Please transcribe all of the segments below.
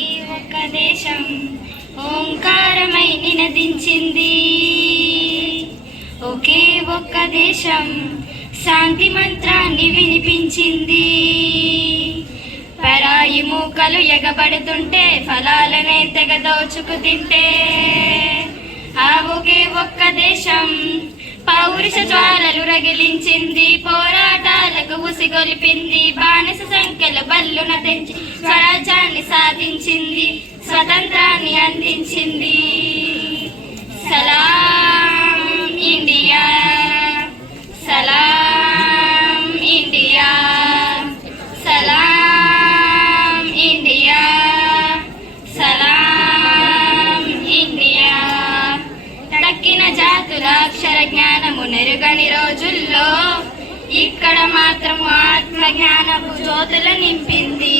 ఈ ఒక్క దేశం ఓంకారమై నినదించింది. ఒకే ఒక్క దేశం శాంతి మంత్రాన్ని వినిపించింది. పరాయి మూకలు ఎగబడుతుంటే ఫలాలనే తెగ దోచుకు తింటే ఆ ఒకే ఒక్క దేశం పౌరుష జ్వాలలు రగిలించింది. పోరాటాలకు ఉసిగొలిపింది. బానిస సంఖ్యల బల్లున తెంచి స్వరాజ్యాన్ని సాధించింది. స్వతంత్రాన్ని అందించింది. సలాం ఇండియా, సలాం ఇండియా, సలాం ఇండియా, సలాం ఇండియా. తక్కిన జాతుల అక్షర జ్ఞానము నెరుగని రోజుల్లో ఇక్కడ మాత్రము ఆత్మ జ్ఞానపు జ్యోతుల నింపింది.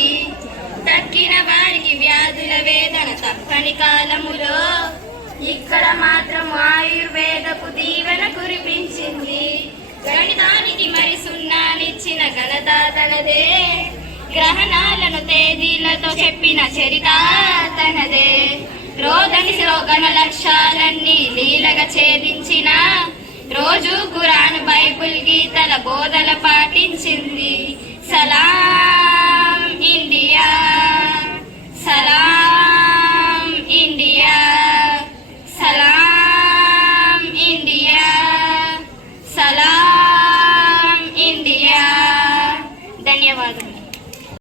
తక్కిన వారికి వ్యాధుల వేదన తప్పని కాలములో ఇక్కడ మాత్రము ఆయుర్వేదపు దీవెన కురిపించింది. గణితానికి మరి సున్నానిచ్చిన ఘనత తనదే. గ్రహణాలను తేదీలతో చెప్పిన చరిత తనదే. రోగని రోగణ లక్ష్యాలన్నీ లీలగా ఛేదించిన రోజు ఖురాన్ బైబుల్ గీతల బోధల పాటించింది. సలాం